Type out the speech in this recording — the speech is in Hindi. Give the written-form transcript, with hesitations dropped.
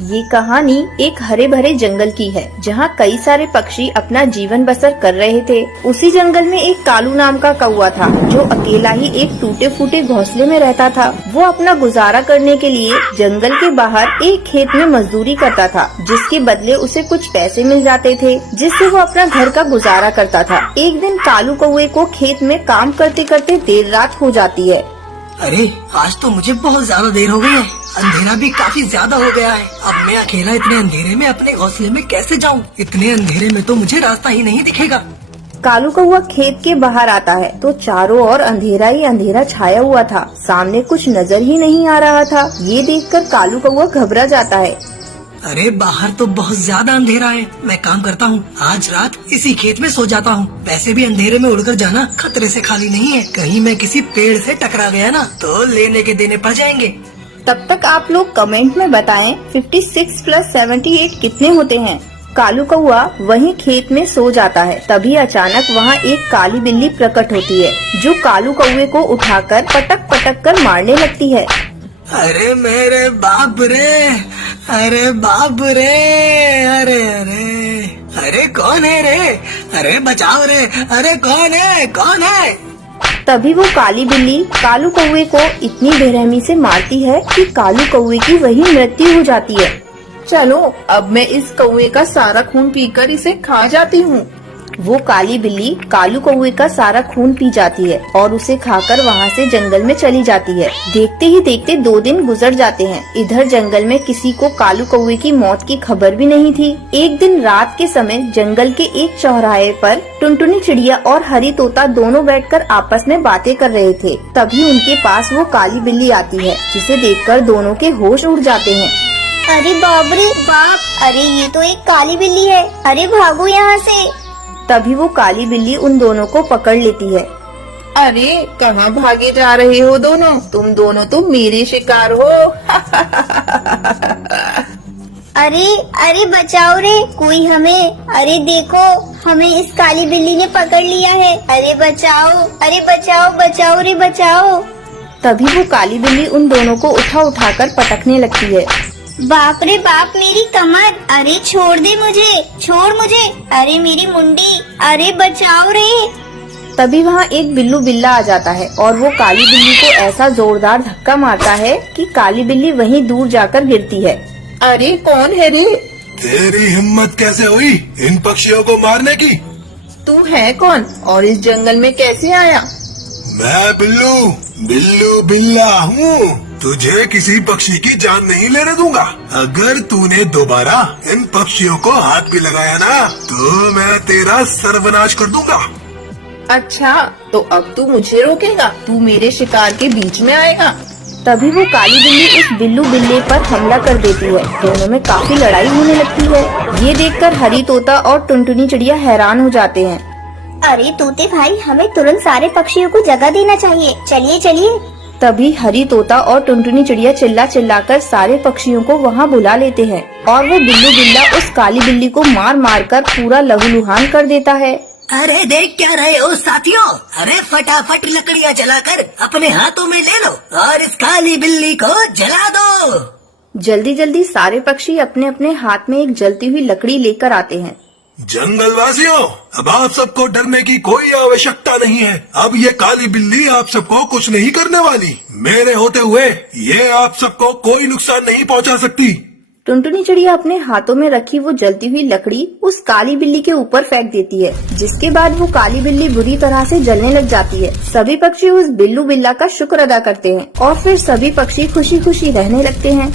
ये कहानी एक हरे भरे जंगल की है जहाँ कई सारे पक्षी अपना जीवन बसर कर रहे थे। उसी जंगल में एक कालू नाम का कौवा था जो अकेला ही एक टूटे फूटे घोंसले में रहता था। वो अपना गुजारा करने के लिए जंगल के बाहर एक खेत में मजदूरी करता था, जिसके बदले उसे कुछ पैसे मिल जाते थे, जिससे वो अपना घर का गुजारा करता था। एक दिन कालू कौवे को खेत में काम करते करते देर रात हो जाती है। अरे आज तो मुझे बहुत ज्यादा देर हो गई है, अंधेरा भी काफी ज्यादा हो गया है। अब मैं अकेला इतने अंधेरे में अपने घोंसले में कैसे जाऊँ? इतने अंधेरे में तो मुझे रास्ता ही नहीं दिखेगा। कालू कौवा खेत के बाहर आता है तो चारों ओर अंधेरा ही अंधेरा छाया हुआ था। सामने कुछ नजर ही नहीं आ रहा था। ये देखकर कालू कौवा घबरा जाता है। अरे बाहर तो बहुत ज्यादा अंधेरा है। मैं काम करता हूँ, आज रात इसी खेत में सो जाता हूँ। वैसे भी अंधेरे में उड़कर जाना खतरे से खाली नहीं है। कहीं मैं किसी पेड़ से टकरा गया ना तो लेने के देने पड़ जाएंगे। तब तक आप लोग कमेंट में बताएं 56 + 78 कितने होते हैं। कालू कौवा वहीं खेत में सो जाता है। तभी अचानक वहाँ एक काली बिल्ली प्रकट होती है जो कालू कौवे को उठाकर पटक पटक कर मारने लगती है। अरे मेरे बाप रे, अरे बाप रे, अरे अरे अरे कौन है रे? अरे बचाओ रे, अरे कौन है, कौन है? तभी वो काली बिल्ली कालू कौवे को इतनी बेरहमी से मारती है कि कालू कौवे की वही मृत्यु हो जाती है। चलो अब मैं इस कौवे का सारा खून पीकर इसे खा जाती हूँ। वो काली बिल्ली कालू कौवे का सारा खून पी जाती है और उसे खाकर वहाँ से जंगल में चली जाती है। देखते ही देखते 2 दिन गुजर जाते हैं। इधर जंगल में किसी को कालू कौवे की मौत की खबर भी नहीं थी। एक दिन रात के समय जंगल के एक चौराहे पर टुनटुनी चिड़िया और हरी तोता दोनों बैठकर आपस में बातें कर रहे थे। तभी उनके पास वो काली बिल्ली आती है, जिसे देखकर दोनों के होश उड़ जाते हैं। अरे बाप रे बाप, अरे ये तो एक काली बिल्ली है। अरे भागो यहाँ से। तभी वो काली बिल्ली उन दोनों को पकड़ लेती है। अरे कहाँ भागे जा रहे हो दोनों? तुम दोनों तो मेरे शिकार हो। अरे अरे बचाओ रे कोई हमें। अरे देखो हमें इस काली बिल्ली ने पकड़ लिया है। अरे बचाओ, अरे बचाओ, बचाओ रे बचाओ। तभी वो काली बिल्ली उन दोनों को उठाकर पटकने लगती है। बाप रे बाप, मेरी कमर। अरे छोड़ दे मुझे, छोड़ मुझे। अरे मेरी मुंडी, अरे बचाओ रे। तभी वहाँ एक बिल्लू बिल्ला आ जाता है और वो काली बिल्ली को ऐसा जोरदार धक्का मारता है कि काली बिल्ली वहीं दूर जाकर गिरती है। अरे कौन है रे? तेरी हिम्मत कैसे हुई इन पक्षियों को मारने की? तू है कौन और इस जंगल में कैसे आया? मैं बिल्लू बिल्ला हूँ। तुझे किसी पक्षी की जान नहीं लेने दूंगा। अगर तूने दोबारा इन पक्षियों को हाथ भी लगाया ना तो मैं तेरा सर्वनाश कर दूंगा। अच्छा तो अब तू मुझे रोकेगा? तू मेरे शिकार के बीच में आएगा? तभी वो काली बिल्ली उस बिल्लू बिल्ले पर हमला कर देती है। दोनों में काफी लड़ाई होने लगती है। ये देखकर हरी तोता और टुनटुनी चिड़िया हैरान हो जाते हैं। अरे तोते भाई, हमें तुरंत सारे पक्षियों को जगह देना चाहिए। चलिए चलिए। तभी हरी तोता और टुनटुनी चिड़िया चिल्लाकर सारे पक्षियों को वहाँ बुला लेते हैं और वो बिल्लू बिल्ला उस काली बिल्ली को मार मार कर पूरा लहूलुहान कर देता है। अरे देख क्या रहे हो साथियों? अरे फटाफट लकड़ियाँ जलाकर अपने हाथों में ले लो और इस काली बिल्ली को जला दो। जल्दी जल्दी सारे पक्षी अपने अपने हाथ में एक जलती हुई लकड़ी लेकर आते हैं। जंगलवासियों, अब आप सबको डरने की कोई आवश्यकता नहीं है। अब ये काली बिल्ली आप सबको कुछ नहीं करने वाली। मेरे होते हुए ये आप सबको कोई नुकसान नहीं पहुंचा सकती। टुनटुनी चिड़िया अपने हाथों में रखी वो जलती हुई लकड़ी उस काली बिल्ली के ऊपर फेंक देती है, जिसके बाद वो काली बिल्ली बुरी तरह से जलने लग जाती है। सभी पक्षी उस बिल्लू बिल्ला का शुक्र अदा करते हैं और फिर सभी पक्षी खुशी खुशी रहने लगते हैं।